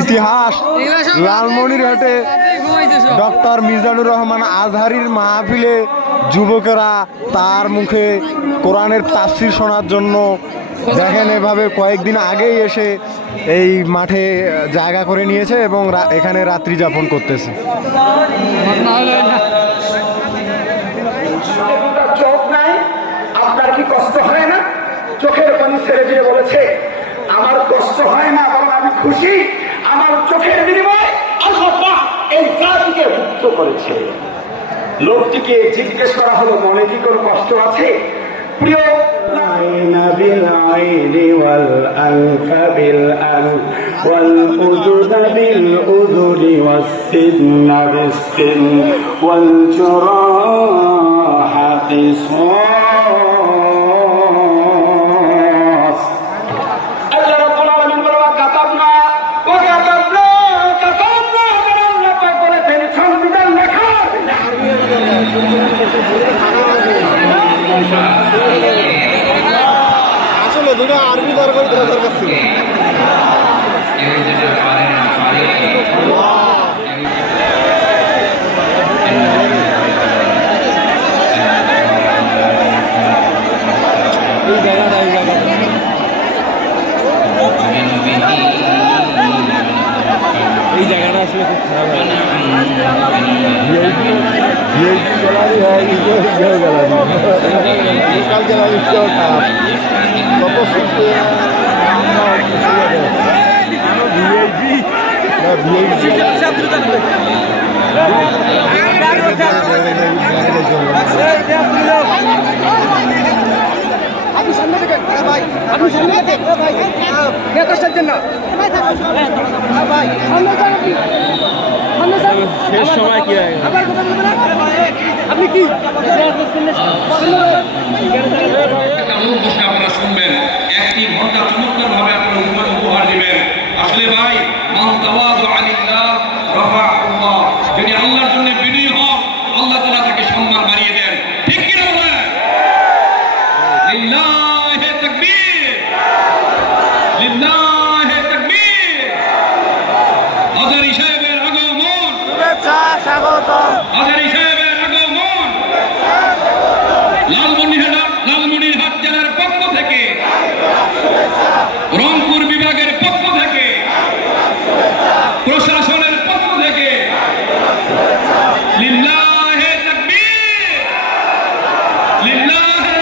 ইতিহাস লালমনিরহাটে ডক্টর মিজানুর রহমান আজহারির মাহফিলে যুবকেরা তার মুখে কোরআনের তাফসির শোনার জন্য দেখেন এভাবে কয়েকদিন আগেই এসে এই মাঠে জায়গা করে নিয়েছে এবং এখানে রাত্রি যাপন করতেছে। চোখ নাই, আপনার কি কষ্ট হয় না? চোখের পানি ছেড়ে দিয়ে বলেছে আমার কষ্ট হয় না, বরং আমি খুশি, আমার চোখের বিনিময়ে আল্লাহ এই জাতিকে মুক্ত করেছে। লোকটিকে জিজ্ঞেস করা হলো মনে কি কোনো কষ্ট আছে? প্রিয় আসলে দুটো আরবি দরকার ছিল। এই জায়গাটা আসলে খুব খারাপ হয়। গ্যালারি হয় গ্যালারি লোকাল গ্যালারি খারাপ। শেষ সময় কি আপনি কি আপনারা শুনবেন, 1-3 ঘন্টা চমৎকার ভাবে আপনারা উপহার দিবেন। আসলে ভাই যদি আল্লাহর জন্য বিনয়ী হন, আল্লাহ তাআলা তাকে সম্মান বাড়িয়ে দেন। ঠিক কি না বলেন? লিল্লাহি তাকবীর, লিল্লাহি তাকবীর। হাজারী সাহেবের আগমন, শুভেচ্ছা স্বাগতম। হাজারী সাহেবের আগমন লালমনিরহাট জেলার পক্ষ থেকে, রংপুর বিভাগের পক্ষ থেকে, প্রশাসনের পক্ষ থেকে লিল্লাহি তাকবীর, লিল্লাহি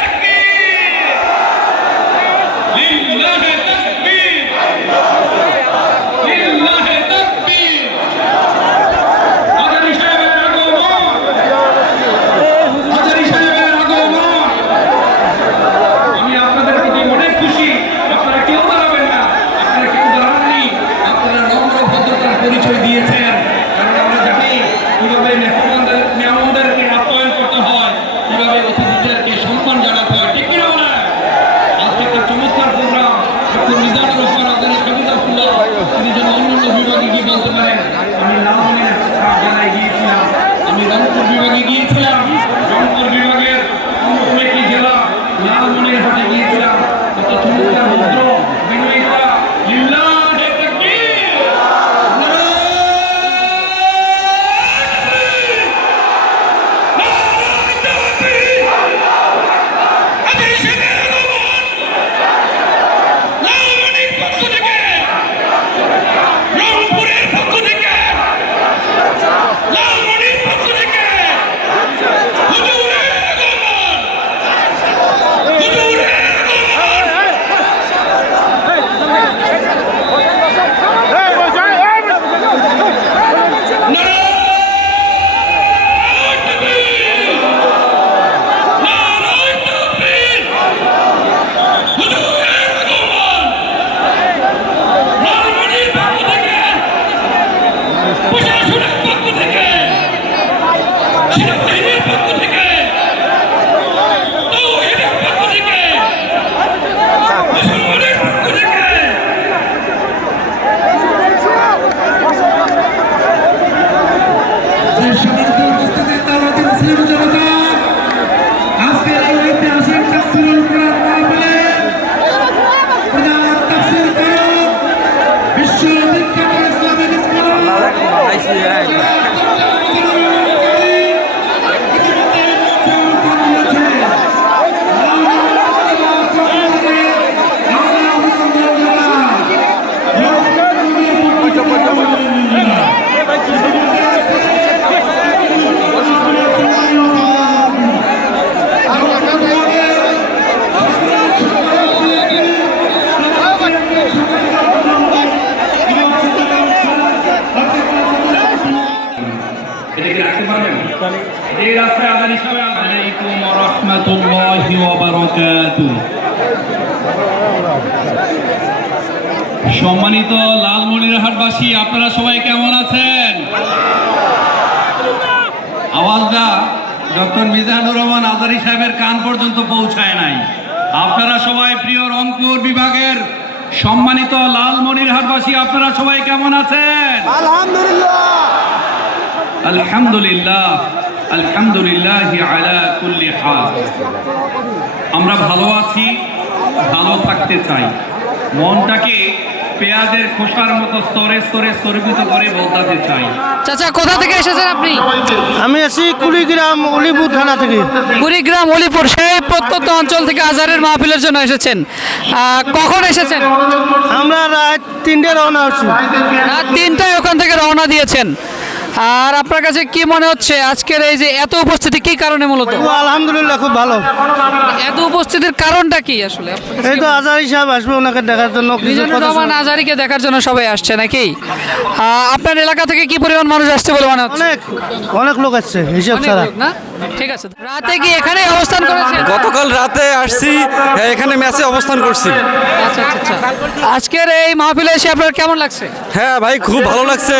তাকবীর, লিল্লাহি তাকবীর, লিল্লাহি তাকবীর। হাজারী সাহেবের আগমন, হাজারী সাহেবের আগমন। আমি আপনাদের প্রতি অনেক খুশি। আপনারা কি বারাকাতুহু। সম্মানিত লালমনিরহাটবাসী, আপনারা সবাই কেমন আছেন? আওয়াজটা ডক্টর মিজানুর রহমান আজারি সাহেবের কান পর্যন্ত পৌঁছায় নাই। আপনারা সবাই প্রিয় রংপুর বিভাগের সম্মানিত লালমনিরহাটবাসী, আপনারা সবাই কেমন আছেন? আলহামদুলিল্লাহ, আলহামদুলিল্লাহ আলা কুল্লি হাল। আমরা ভালো আছি, ভালো থাকতে চাই। মনটাকে পেঁয়াজের খোসার মতো স্তরে স্তরে স্তরীভূত করে বলতে চাই। চাচা, কোথা থেকে এসেছেন আপনি? আমি আছি কুড়িগ্রাম অলিপুর থানা থেকে। কুড়িগ্রাম অলিপুর, সেই প্রত্যন্ত অঞ্চল থেকে আজহারের মাহফিলের জন্য এসেছেন। কখন এসেছেন? আমরা রাত 3টে রওনা হচ্ছি। রাত 3টায় ওখান থেকে রওনা দিয়েছেন। আর আপনার কাছে কি মনে হচ্ছে আজকের এই যে এত উপস্থিতি কি কারণে মূলত? আলহামদুলিল্লাহ, খুব ভালো। এত উপস্থিতির কারণটা কি আসলে? এই তো আজহারি সাহেব আসবে, ওনাকে দেখার জন্য। মিজানুর রহমান আজহারিকে দেখার জন্য সবাই আসছে নাকি? আপনার এলাকা থেকে কি পরিমাণ মানুষ আসছে বলে মনে হচ্ছে? অনেক অনেক লোক আসছে, হিসাব অনেক ছাড়া। লোক না? ঠিক আছে। রাতে কি এখানে অবস্থান করেছেন? গতকাল রাতে আসছি, এখানে ম্যাচে অবস্থান করছি। আচ্ছা আচ্ছা আচ্ছা। আজকের এই মাহফিলে এসে আপনার কেমন লাগছে? হ্যাঁ ভাই, খুব ভালো লাগছে।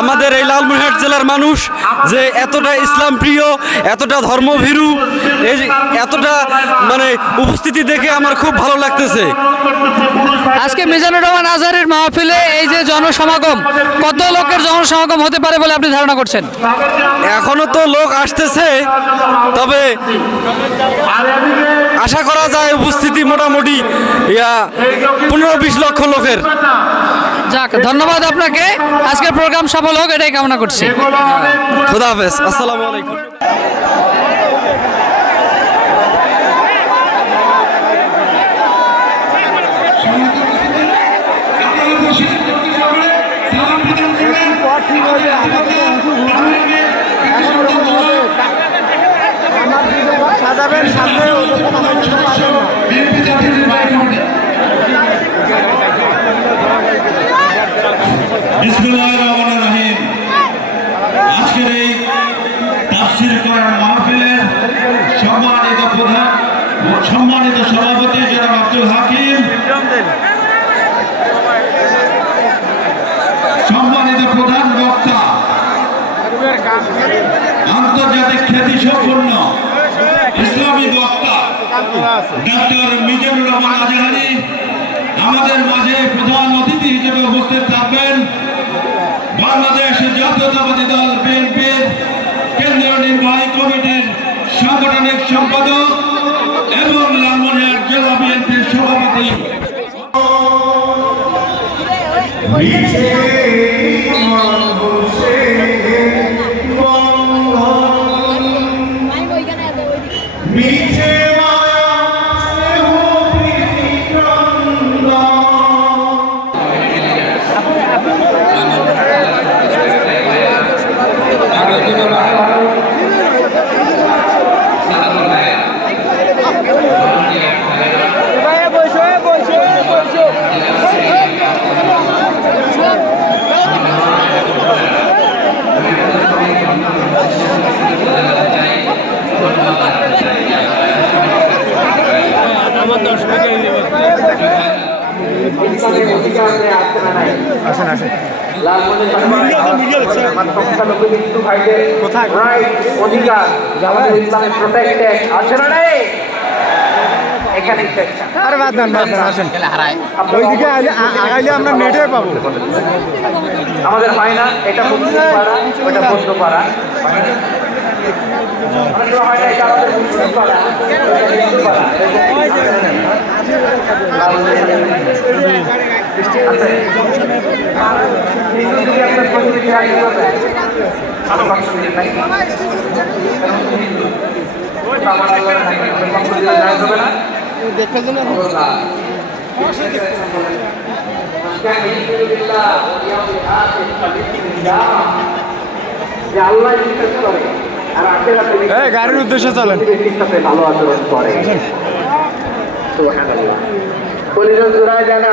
আমাদের এই লালমনিরহাট জেলার মানুষ যে এতটা ইসলাম প্রিয়, এতটা ধর্মভীরু, এই যে এতটা মানে উপস্থিতি দেখে আমার খুব ভালো লাগতেছে। আজকে মিজানুর রহমান আজহারের মাহফিলে এই যে জনসমাগম, কত লোকের জনসমাগম হতে পারে বলে আপনি ধারণা করছেন? এখনো তো লোক আসতেছে, তবে আশা করা যায় উপস্থিতি মোটামুটি 15-20 লক্ষ লোকের। যাক, ধন্যবাদ আপনাকে। আজকের প্রোগ্রাম সফল হোক, এটাই কামনা করছি। খোদা হাফেজ, আসসালামু আলাইকুম। সাজাবেন সামনে বিসমিল্লাহির রহমানির রহিম। আজকের এই তাফসীর কোরআন মাহফিলের সম্মানিত প্রধান, সম্মানিত সভাপতি জনাব আব্দুল হাকিম, সম্মানিত প্রধান বক্তা, আন্তর্জাতিক খ্যাতিসম্পন্ন ইসলামী বক্তা ডক্টর মিজানুর রহমান আজহারি আমাদের মাঝে প্রধান অতিথি হিসেবে উপস্থিত থাকবেন। বাংলাদেশ জাতীয়তাবাদী দল বিএনপির কেন্দ্রীয় নির্বাহী কমিটির সাংগঠনিক সম্পাদক এবং লালমনিরহাট জেলা বিএনপির সভাপতি। ওইদিকে আগাইলে আমরা নেটে পাবো। আমাদের হয় না, এটা বন্ধু পাড়া, ওটা বন্ধু পাড়া। গাড়ির উদ্দেশ্যে চলেন। ভালো আচরণ করে,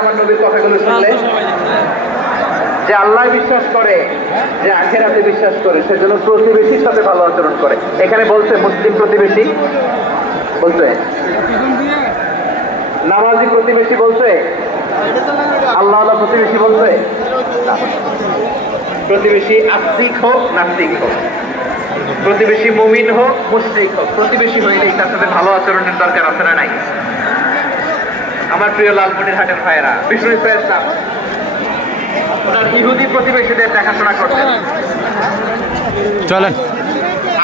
আমার নবীর কথাগুলো শুনলে যে আল্লাহ বিশ্বাস করে, যে আখিরাতে বিশ্বাস করে, সেজন্য প্রতিবেশীর সাথে ভালো আচরণ করে। এখানে বলছে মুসলিম প্রতিবেশী, বলছে নামাজি প্রতিবেশী বলছে, আল্লাহ আল্লাহ প্রতিবেশী বলছে। প্রতিবেশী আস্তিক হোক নাস্তিক হোক, প্রতিবেশী মুমিন হোক মুশরিক হোক, প্রতিবেশী হইলেই তার সাথে ভালো আচরণের দরকার আছে না নাই? আমার প্রিয় লালমনিরহাটের ভাইয়েরা, বিষ্ণু ইসলাম ওনার ইহুদি প্রতিবেশীদের দেখাশোনা করতেন। চলেন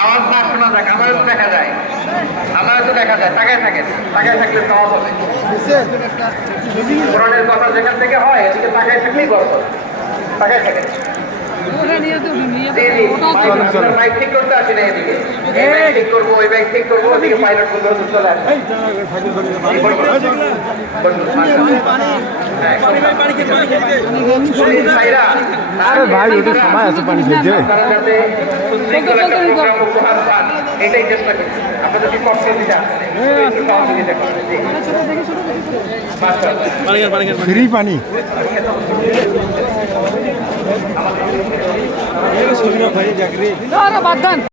আওয়াজ না শোনা যাক, আমারও তো দেখা যায়, আমারও তো দেখা যায়। তাকায় থাকেন, তাকায় থাকলে সওয়াব হবে। কোরআনের কথা যেখান থেকে হয় এদিকে তাকায় থাকলেই বরকত। তাকায় থাকেন। মাইক ঠিক করতে আসি না এদিকে, এই মাইক ঠিক করবো, ওই মাইক ঠিক করবো, ওদিকে পাইলট বন্ধু চলে আসে। আরে ভাই ওটা সময় আছে পানি খেতে। তারা যাতে সুশৃঙ্খল একটা প্রোগ্রাম উপহার পান, এটাই চেষ্টা করি। আপনাদেরকে কষ্ট দিতে আসে না, একটু সহযোগিতা করবেন। জি। মাশাআল্লাহ। ফ্রি পানি বাদ দেন।